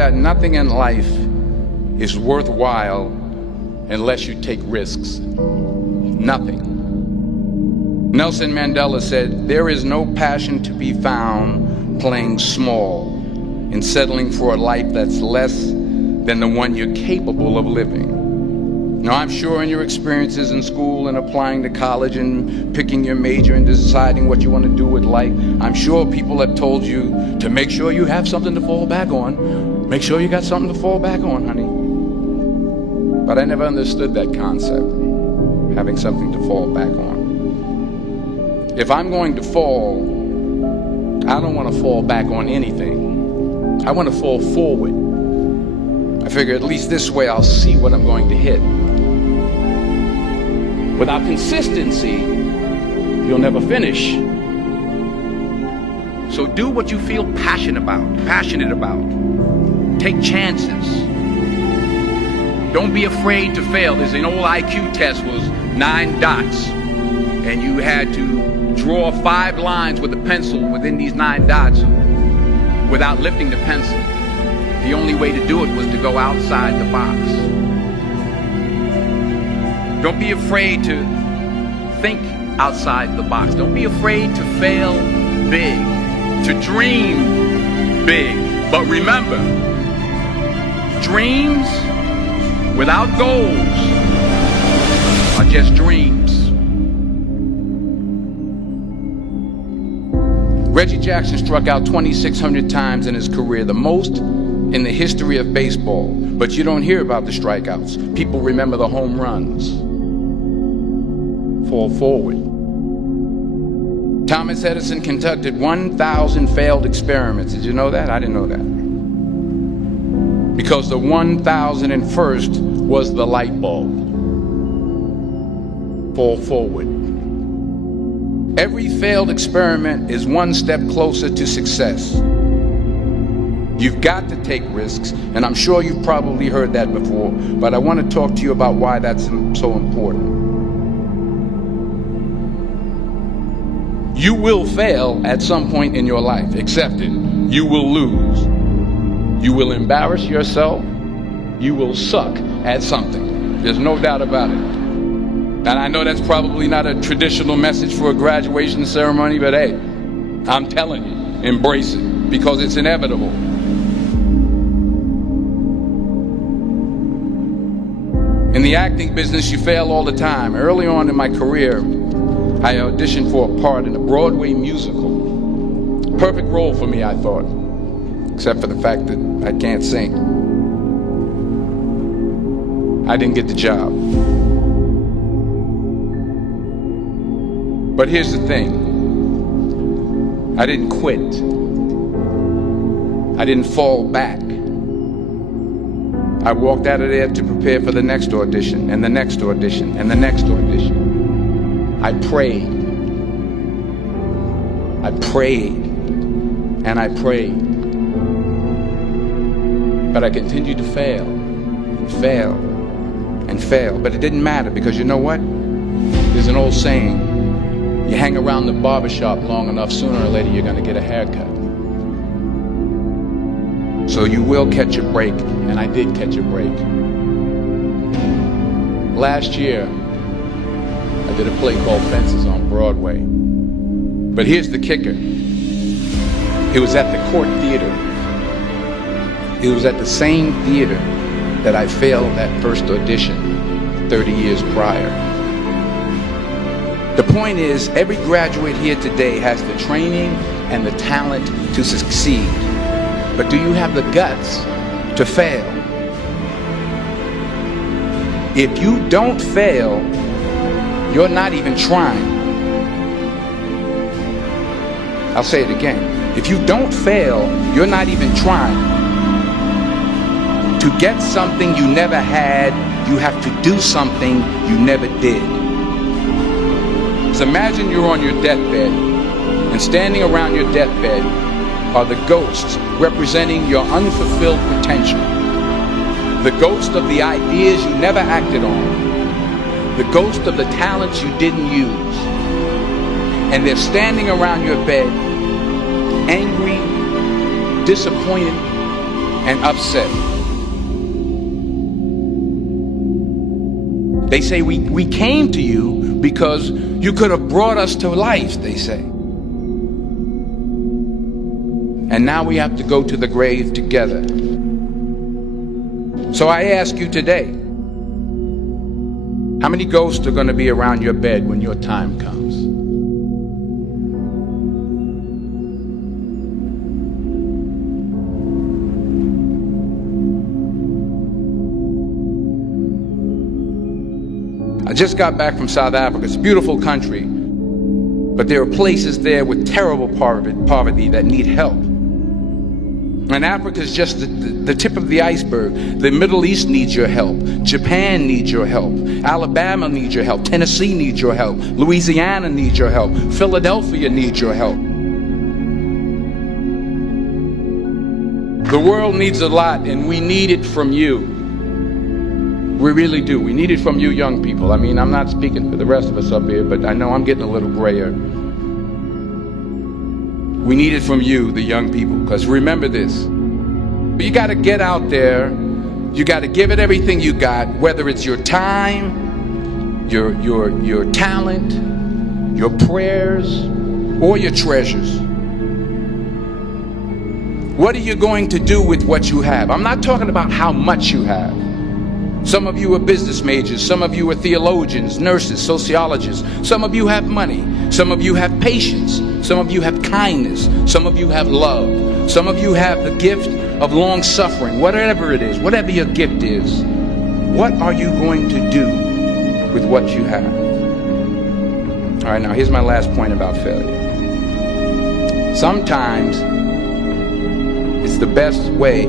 that nothing in life is worthwhile unless you take risks. Nothing. Nelson Mandela said, "There is no passion to be found playing small and settling for a life that's less than the one you're capable of living." Now, I'm sure in your experiences in school and applying to college and picking your major and deciding what you want to do with life, I'm sure people have told you to make sure you have something to fall back on. Make sure you got something to fall back on, honey. But I never understood that concept, having something to fall back on. If I'm going to fall, I don't want to fall back on anything. I want to fall forward. I figure at least this way I'll see what I'm going to hit. Without consistency, you'll never finish. So do what you feel passionate about. Take chances. Don't be afraid to fail. There's an old IQ test, was 9 dots, and you had to draw 5 lines with a pencil within these 9 dots without lifting the pencil. The only way to do it was to go outside the box. Don't be afraid to think outside the box. Don't be afraid to fail big, to dream big. But remember, dreams without goals are just dreams. Reggie Jackson struck out 2,600 times in his career, the most in the history of baseball. But you don't hear about the strikeouts. People remember the home runs. Fall forward. Thomas Edison conducted 1,000 failed experiments. Did you know that? I didn't know that. Because the 1,001st was the light bulb. Fall forward. Every failed experiment is one step closer to success. You've got to take risks, and I'm sure you've probably heard that before, but I want to talk to you about why that's so important. You will fail at some point in your life. Accept it. You will lose. You will embarrass yourself. You will suck at something. There's no doubt about it. And I know that's probably not a traditional message for a graduation ceremony, but hey, I'm telling you, embrace it, because it's inevitable. In the acting business, you fail all the time. Early on in my career, I auditioned for a part in a Broadway musical. Perfect role for me, I thought, except for the fact that I can't sing. I didn't get the job. But here's the thing. I didn't quit. I didn't fall back. I walked out of there to prepare for the next audition, and the next audition, and the next audition. I prayed, and I prayed. But I continued to fail, and fail, and fail. But it didn't matter, because you know what? There's an old saying, you hang around the barbershop long enough, sooner or later you're gonna get a haircut. So you will catch a break, and I did catch a break. Last year, I did a play called Fences on Broadway. But here's the kicker. It was at the Court Theater. It was at the same theater that I failed that first audition 30 years prior. The point is, every graduate here today has the training and the talent to succeed. But do you have the guts to fail? If you don't fail, you're not even trying. I'll say it again. If you don't fail, you're not even trying. To get something you never had, you have to do something you never did. So imagine you're on your deathbed, and standing around your deathbed are the ghosts representing your unfulfilled potential. The ghost of the ideas you never acted on. The ghost of the talents you didn't use. And they're standing around your bed, angry, disappointed, and upset. They say we came to you because you could have brought us to life, they say. And now we have to go to the grave together. So I ask you today, how many ghosts are going to be around your bed when your time comes? I just got back from South Africa. It's a beautiful country, but there are places there with terrible poverty that need help. And Africa is just the tip of the iceberg. The Middle East needs your help. Japan needs your help. Alabama needs your help. Tennessee needs your help. Louisiana needs your help. Philadelphia needs your help. The world needs a lot, and we need it from you. We really do. We need it from you young people. I mean, I'm not speaking for the rest of us up here, but I know I'm getting a little grayer. We need it from you, the young people, because remember this. You got to get out there. You got to give it everything you got, whether it's your time, your talent, your prayers, or your treasures. What are you going to do with what you have? I'm not talking about how much you have. Some of you are business majors. Some of you are theologians, nurses, sociologists. Some of you have money. Some of you have patience. Some of you have kindness. Some of you have love. Some of you have the gift of long suffering. Whatever it is, whatever your gift is, what are you going to do with what you have? All right, now here's my last point about failure. Sometimes it's the best way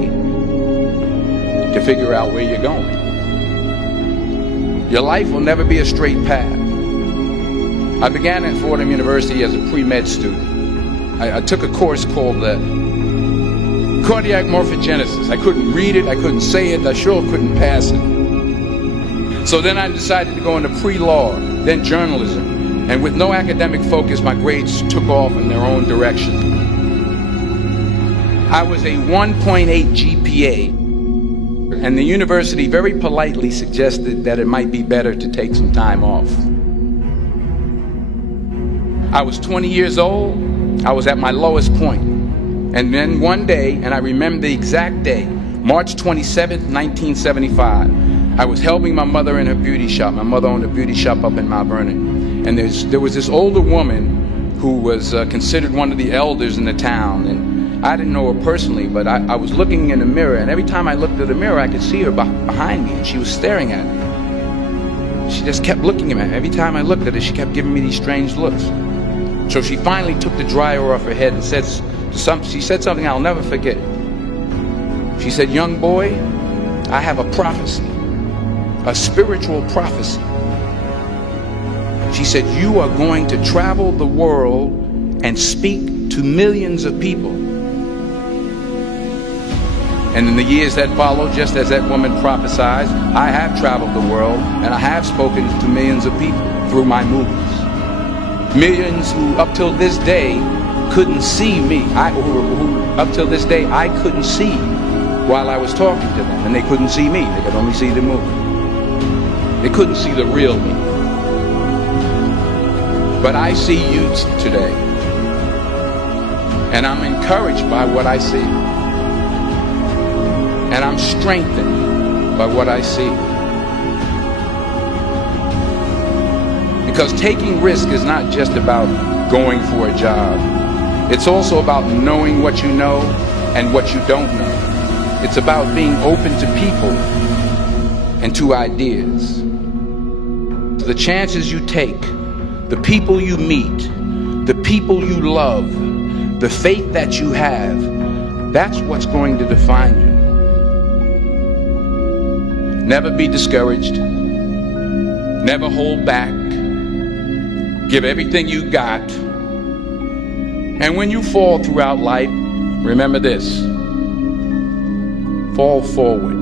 to figure out where you're going. Your life will never be a straight path. I began at Fordham University as a pre-med student. I took a course called cardiac morphogenesis. I couldn't read it, I couldn't say it, I sure couldn't pass it. So then I decided to go into pre-law, then journalism. And with no academic focus, my grades took off in their own direction. I was a 1.8 GPA. And the university very politely suggested that it might be better to take some time off. I was 20 years old. I was at my lowest point. And then one day, and I remember the exact day, March 27th, 1975, I was helping my mother in her beauty shop. My mother owned a beauty shop up in Mount Vernon. And there was this older woman who was considered one of the elders in the town. And I didn't know her personally, but I was looking in the mirror, and every time I looked at the mirror, I could see her behind me, and she was staring at me. She just kept looking at me. Every time I looked at her, she kept giving me these strange looks. So she finally took the dryer off her head and she said something I'll never forget. She said, "Young boy, I have a prophecy, a spiritual prophecy." She said, "You are going to travel the world and speak to millions of people." And in the years that followed, just as that woman prophesied, I have traveled the world and I have spoken to millions of people through my movies. Millions who up till this day couldn't see me. Who up till this day I couldn't see while I was talking to them. And they couldn't see me. They could only see the movie. They couldn't see the real me. But I see you today. And I'm encouraged by what I see. And I'm strengthened by what I see. Because taking risk is not just about going for a job. It's also about knowing what you know and what you don't know. It's about being open to people and to ideas. The chances you take, the people you meet, the people you love, the faith that you have, that's what's going to define you. Never be discouraged. Never hold back. Give everything you got. And when you fall throughout life, remember this: fall forward.